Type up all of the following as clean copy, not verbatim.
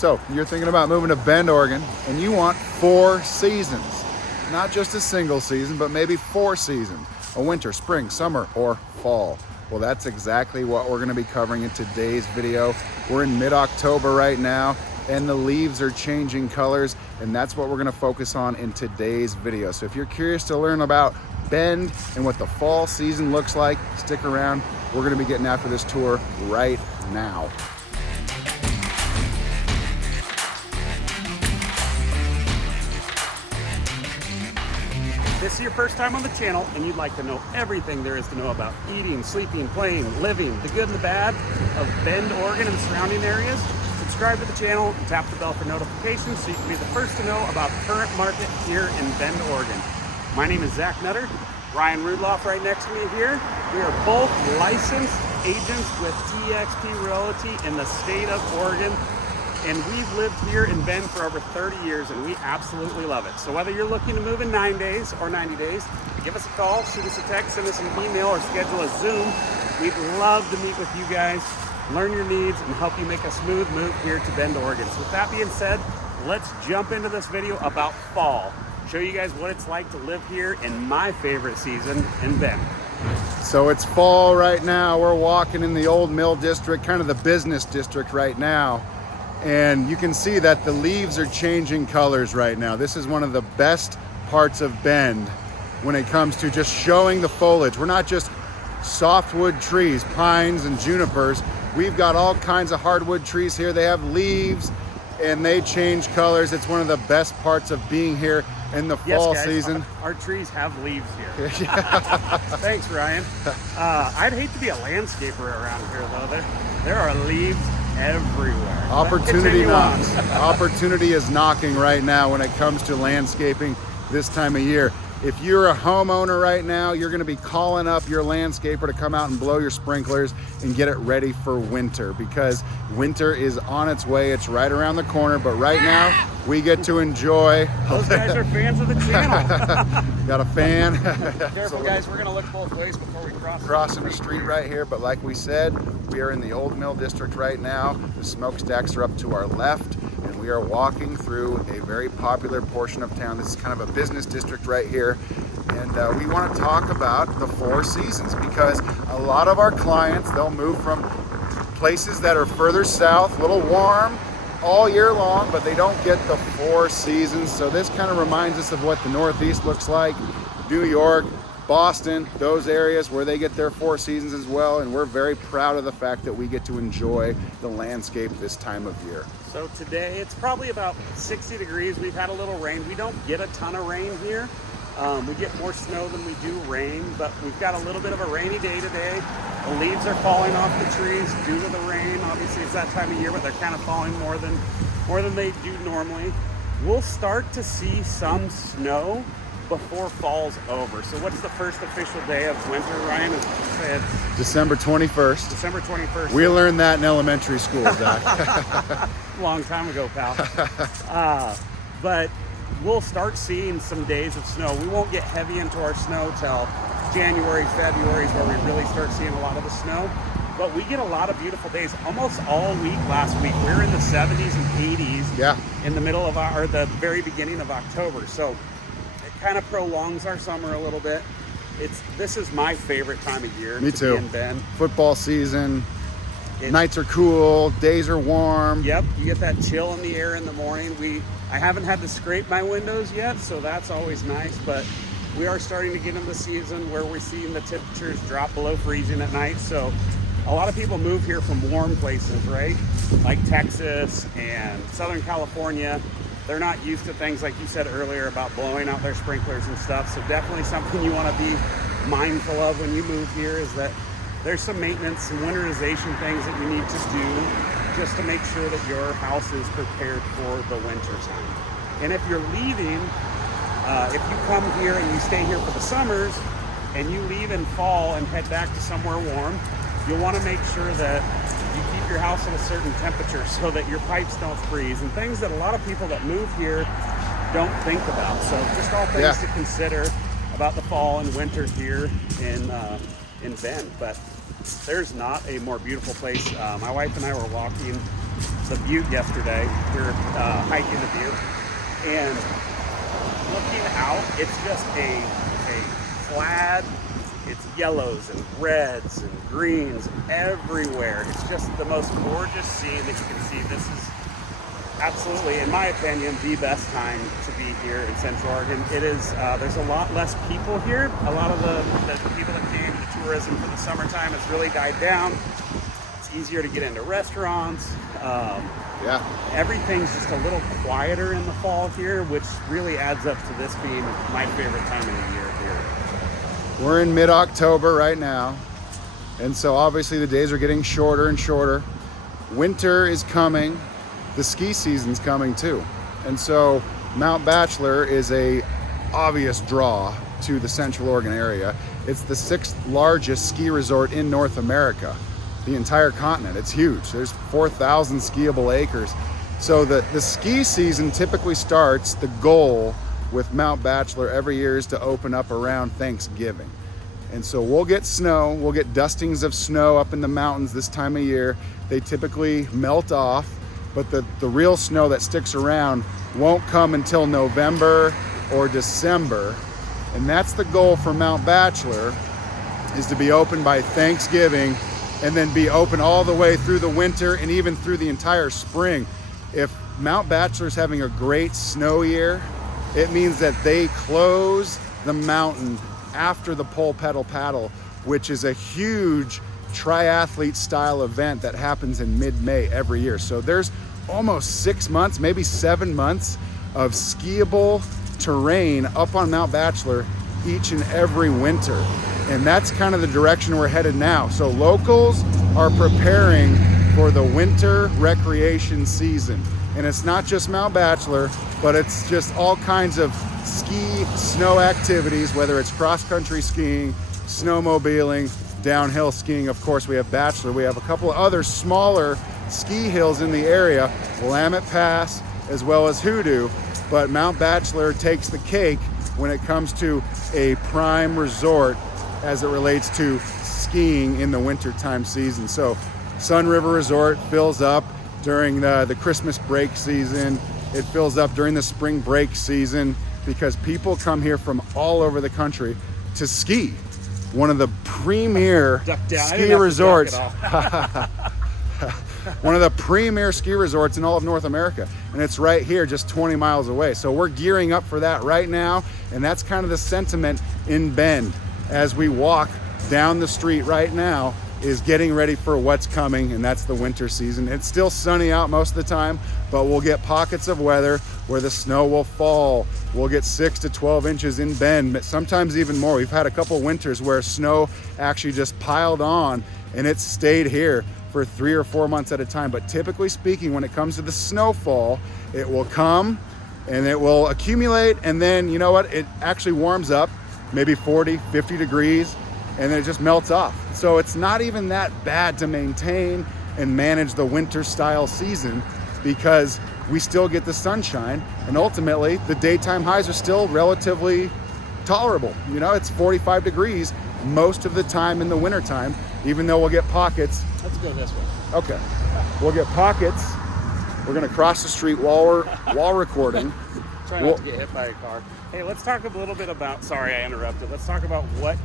So you're thinking about moving to Bend, Oregon, and you want 4 seasons. Not just a single season, but maybe 4 seasons. A winter, spring, summer, or fall. Well, that's exactly what we're gonna be covering in today's video. We're in mid-October right now, and the leaves are changing colors, and that's what we're gonna focus on in today's video. So if you're curious to learn about Bend and what the fall season looks like, stick around. We're gonna be getting after this tour right now. If this is your first time on the channel and you'd like to know everything there is to know about eating, sleeping, playing, living, the good and the bad of Bend, Oregon and surrounding areas, subscribe to the channel and tap the bell for notifications so you can be the first to know about the current market here in Bend, Oregon. My name is Zach Nutter, Ryan Rudloff right next to me here. We are both licensed agents with eXp Realty in the state of Oregon. And we've lived here in Bend for over 30 years and we absolutely love it. So whether you're looking to move in 9 days or 90 days, give us a call, shoot us a text, send us an email, or schedule a Zoom. We'd love to meet with you guys, learn your needs, and help you make a smooth move here to Bend, Oregon. So with that being said, let's jump into this video about fall. Show you guys what it's like to live here in my favorite season in Bend. So it's fall right now. We're walking in the Old Mill District, kind of the business district right now. And you can see that the leaves are changing colors right now. This is one of the best parts of Bend when it comes to just showing the foliage. We're not just softwood trees, pines and junipers. We've got all kinds of hardwood trees here. They have leaves and they change colors. It's one of the best parts of being here in the fall season. Our trees have leaves here. Thanks, Ryan. I'd hate to be a landscaper around here though. There are leaves everywhere. Opportunity knocks. Opportunity is knocking right now when it comes to landscaping this time of year. If you're a homeowner right now, you're gonna be calling up your landscaper to come out and blow your sprinklers and get it ready for winter, because winter is on its way. It's right around the corner, but right now we get to enjoy. Those guys are fans of the channel. Got a fan. Careful guys, we're gonna look both ways before we cross. Crossing the street right here, but like we said, we are in the Old Mill District right now. The smokestacks are up to our left, and we are walking through a very popular portion of town. This is kind of a business district right here. And we want to talk about the 4 seasons, because a lot of our clients, they'll move from places that are further south, a little warm all year long, but they don't get the 4 seasons. So this kind of reminds us of what the Northeast looks like, New York, Boston, those areas where they get their 4 seasons as well. And we're very proud of the fact that we get to enjoy the landscape this time of year. So today it's probably about 60 degrees. We've had a little rain. We don't get a ton of rain here. We get more snow than we do rain, but we've got a little bit of a rainy day today. The leaves are falling off the trees due to the rain. Obviously it's that time of year, but they're kind of falling more than they do normally. We'll start to see some snow before fall's over. So what's the first official day of winter, Ryan? It's December 21st. December 21st. We learned that in elementary school, Zach. Long time ago, pal. But we'll start seeing some days of snow. We won't get heavy into our snow till January, February is where we really start seeing a lot of the snow. But we get a lot of beautiful days almost all week last week. We were in the 70s and 80s in the middle of the very beginning of October. So it kind of prolongs our summer a little bit. This is my favorite time of year. Me too. Be in Bend. Football season. Nights are cool, days are warm. Yep, you get that chill in the air in the morning. I haven't had to scrape my windows yet, so that's always nice, but we are starting to get into the season where we're seeing the temperatures drop below freezing at night. So a lot of people move here from warm places, right? Like Texas and Southern California. They're not used to things like you said earlier about blowing out their sprinklers and stuff. So definitely something you want to be mindful of when you move here is that there's some maintenance, some winterization things that you need to do just to make sure that your house is prepared for the winter time. And if you're leaving, if you come here and you stay here for the summers and you leave in fall and head back to somewhere warm, you'll want to make sure that you keep your house at a certain temperature so that your pipes don't freeze, and things that a lot of people that move here don't think about. So just all things to consider about the fall and winter here in Bend. But there's not a more beautiful place. My wife and I were walking the butte yesterday. We were hiking the butte, and looking out, it's just a plaid. It's yellows and reds and greens everywhere. It's just the most gorgeous scene that you can see. This is absolutely, in my opinion, the best time to be here in Central Oregon. It is, there's a lot less people here. A lot of the people that came to tourism for the summertime has really died down. It's easier to get into restaurants. Yeah. Everything's just a little quieter in the fall here, which really adds up to this being my favorite time of the year here. We're in mid-October right now, and so obviously the days are getting shorter and shorter. Winter is coming. The ski season's coming too. And so Mount Bachelor is a obvious draw to the Central Oregon area. It's the 6th largest ski resort in North America, the entire continent. It's huge. There's 4,000 skiable acres. So the ski season typically starts, the goal with Mount Bachelor every year is to open up around Thanksgiving. And so we'll get snow, we'll get dustings of snow up in the mountains this time of year. They typically melt off, but the real snow that sticks around won't come until November or December. And that's the goal for Mount Bachelor, is to be open by Thanksgiving and then be open all the way through the winter and even through the entire spring. If Mount Bachelor's having a great snow year, it means that they close the mountain after the pole pedal paddle, which is a huge triathlete style event that happens in mid-May every year. So there's almost 6 months, maybe 7 months of skiable terrain up on Mount Bachelor each and every winter. And that's kind of the direction we're headed now. So locals are preparing for the winter recreation season. And it's not just Mount Bachelor, but it's just all kinds of ski, snow activities, whether it's cross-country skiing, snowmobiling, downhill skiing. Of course, we have Bachelor. We have a couple of other smaller ski hills in the area, Willamette Pass, as well as Hoodoo. But Mount Bachelor takes the cake when it comes to a prime resort as it relates to skiing in the wintertime season. So Sun River Resort fills up during the Christmas break season. It fills up during the spring break season because people come here from all over the country to ski. One of the premier ski resorts. One of the premier ski resorts in all of North America. And it's right here, just 20 miles away. So we're gearing up for that right now. And that's kind of the sentiment in Bend as we walk down the street right now, is getting ready for what's coming, and that's the winter season. It's still sunny out most of the time, but we'll get pockets of weather where the snow will fall. We'll get 6 to 12 inches in Bend, but sometimes even more. We've had a couple winters where snow actually just piled on and it stayed here for 3 or 4 months at a time. But typically speaking, when it comes to the snowfall, it will come and it will accumulate, and then you know what? It actually warms up, maybe 40, 50 degrees, and then it just melts off. So it's not even that bad to maintain and manage the winter style season because we still get the sunshine, and ultimately the daytime highs are still relatively tolerable. You know, it's 45 degrees most of the time in the wintertime, even though we'll get pockets. Let's go this way. Okay, we'll get pockets. We're gonna cross the street while recording. Try not to get hit by a car. Hey, let's talk a little bit about, sorry I interrupted. Let's talk about what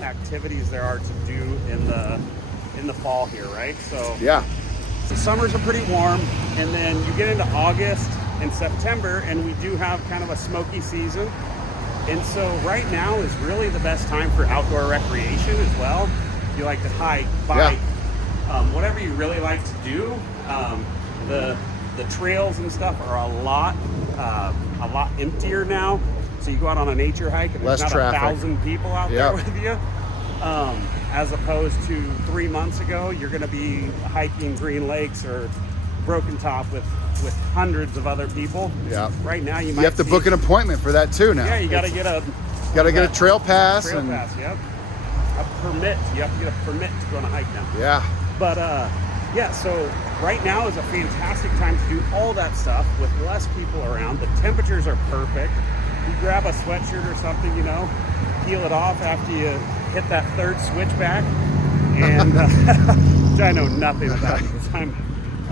activities there are to do in the fall here, right? So yeah, the summers are pretty warm, and then you get into August and September, and we do have kind of a smoky season. And so right now is really the best time for outdoor recreation as well. If you like to hike, bike, whatever you really like to do. The trails and stuff are a lot emptier now. So you go out on a nature hike and there's not 1,000 people out there with you. As opposed to 3 months ago, you're going to be hiking Green Lakes or Broken Top with hundreds of other people. Yeah. Right now, you have to book an appointment for that too now. Yeah, you got to get a trail pass. Trail pass, yep. A permit. You have to get a permit to go on a hike now. Yeah. But yeah, so right now is a fantastic time to do all that stuff with less people around. The temperatures are perfect. You grab a sweatshirt or something, you know, peel it off after you hit that third switchback, and I know nothing about it.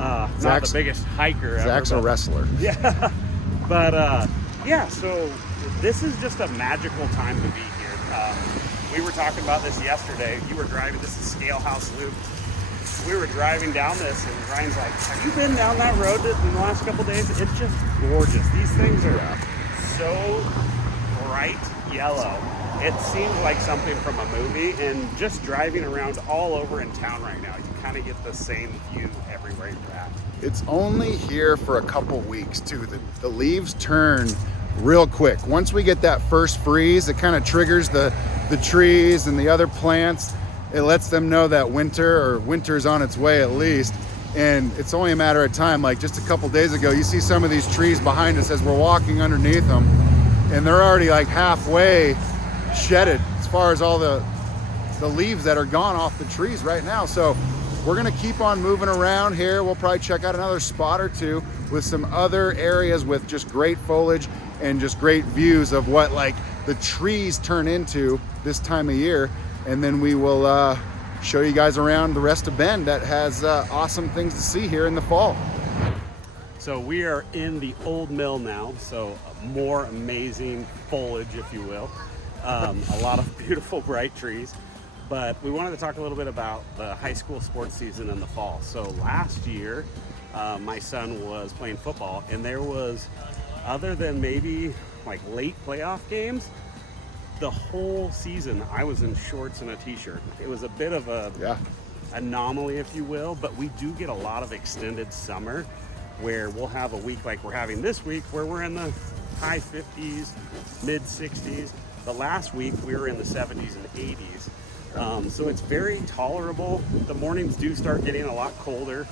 Not the biggest hiker ever. Zach's a wrestler. Yeah, but yeah, so this is just a magical time to be here. We were talking about this yesterday. You were driving, this is Scale House Loop. We were driving down this and Ryan's like, have you been down that road in the last couple days? It's just gorgeous. These things are so bright yellow. It seems like something from a movie, and just driving around all over in town right now, you kind of get the same view everywhere you're at. It's only here for a couple weeks too. The leaves turn real quick. Once we get that first freeze, it kind of triggers the trees and the other plants. It lets them know that winter's on its way at least. And it's only a matter of time. Like just a couple days ago, you see some of these trees behind us as we're walking underneath them, and they're already like halfway shedded as far as all the leaves that are gone off the trees right now. So we're gonna keep on moving around here. We'll probably check out another spot or two with some other areas with just great foliage and just great views of what like the trees turn into this time of year. And then we will show you guys around the rest of Bend that has awesome things to see here in the fall. So we are in the old mill now, so more amazing foliage, if you will. A lot of beautiful bright trees. But we wanted to talk a little bit about the high school sports season in the fall. So last year, my son was playing football, and there was, other than maybe like late playoff games, the whole season I was in shorts and a t-shirt. It was a bit of a anomaly, if you will, but we do get a lot of extended summer where we'll have a week like we're having this week where we're in the high 50s, mid 60s. The last week we were in the 70s and 80s. So it's very tolerable. The mornings do start getting a lot colder,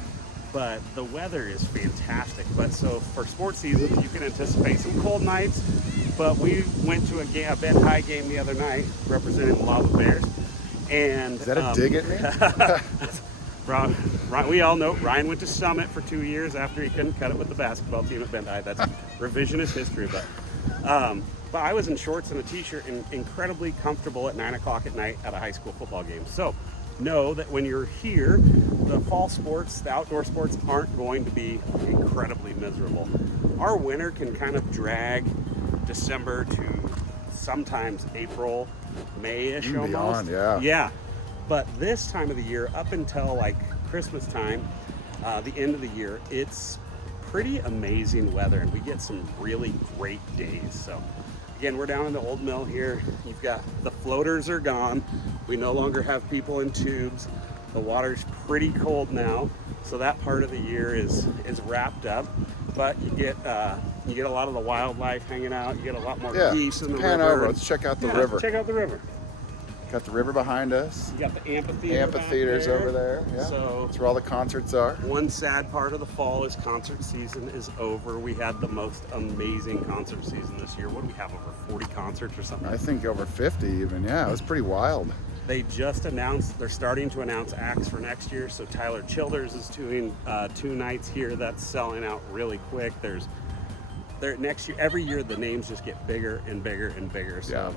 but the weather is fantastic. But so for sports season, you can anticipate some cold nights. But we went to a Bend High game the other night representing the Lava Bears. And is that a dig at me? We all know Ryan went to Summit for 2 years after he couldn't cut it with the basketball team at Bend High. That's revisionist history. But I was in shorts and a t-shirt and incredibly comfortable at 9 o'clock at night at a high school football game. So know that when you're here, the fall sports, the outdoor sports aren't going to be incredibly miserable. Our winter can kind of drag December to sometimes April, May-ish almost. Beyond, yeah. But this time of the year, up until like Christmas time, the end of the year, it's pretty amazing weather, and we get some really great days. So again, we're down in the old mill here. You've got the floaters are gone. We no longer have people in tubes. The water's pretty cold now, so that part of the year is wrapped up. But you get a lot of the wildlife hanging out. You get a lot more geese in the river. Over. Let's check out the river. Check out the river. Got the river behind us. You got the amphitheater. Amphitheater's over there. Yeah. So that's where all the concerts are. One sad part of the fall is concert season is over. We had the most amazing concert season this year. What do we have, over 40 concerts or something? I think over 50 even. Yeah, it was pretty wild. They just announced, they're starting to announce acts for next year. So Tyler Childers is doing 2 nights here. That's selling out really quick. Next year, every year the names just get bigger and bigger and bigger. So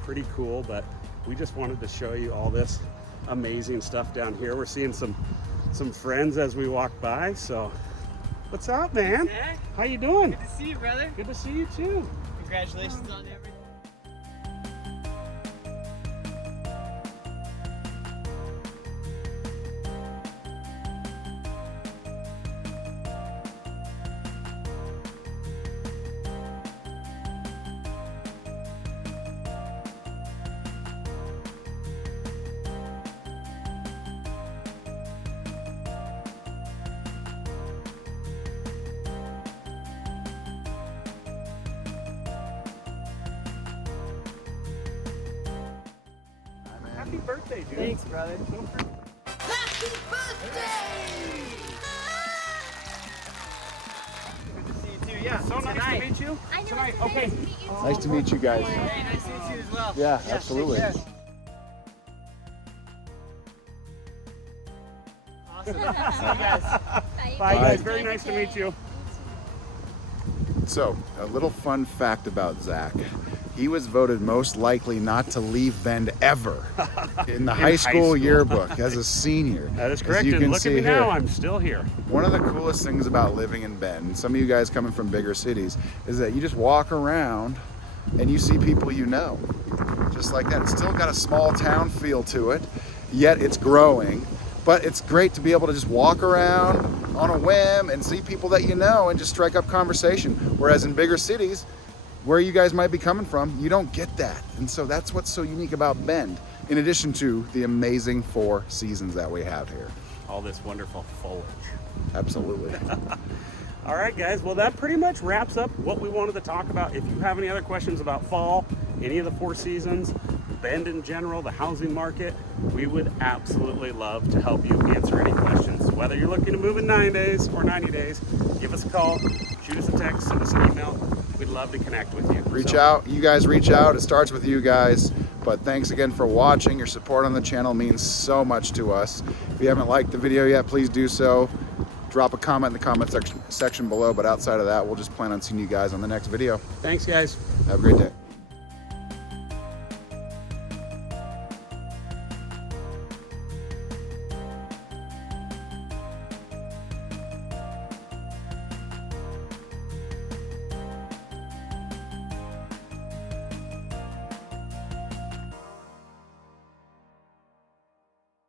pretty cool, but we just wanted to show you all this amazing stuff down here. We're seeing some friends as we walk by. So what's up, man? Zach? How you doing? Good to see you, brother. Good to see you too. Congratulations on everything. Happy birthday, dude. Thanks, brother. Happy birthday! Good to see you too. Yeah. So nice to meet you. I know. Tonight. It's Okay. nice to meet you too. Nice to meet you guys. Hey, nice to meet you as well. Yeah, take absolutely. care. Awesome. See you guys. Bye. Bye, guys. Very nice to meet you. So, a little fun fact about Zach. He was voted most likely not to leave Bend ever in the high school yearbook as a senior. That is As correct, you and can look see at me here. now, I'm still here. One of the coolest things about living in Bend, some of you guys coming from bigger cities, is that you just walk around and you see people you know. Just like that. It's still got a small town feel to it, yet it's growing. But it's great to be able to just walk around on a whim and see people that you know and just strike up conversation. Whereas in bigger cities, where you guys might be coming from, you don't get that. And so that's what's so unique about Bend, in addition to the amazing 4 seasons that we have here. All this wonderful foliage. Absolutely. All right, guys. Well, that pretty much wraps up what we wanted to talk about. If you have any other questions about fall, any of the 4 seasons, Bend in general, the housing market, we would absolutely love to help you answer any questions. Whether you're looking to move in 9 days or 90 days, give us a call, shoot us a text, send us an email. We'd love to connect with you. Reach out. You guys reach out. It starts with you guys. But thanks again for watching. Your support on the channel means so much to us. If you haven't liked the video yet, please do so. Drop a comment in the comment section below. But outside of that, we'll just plan on seeing you guys on the next video. Thanks, guys. Have a great day.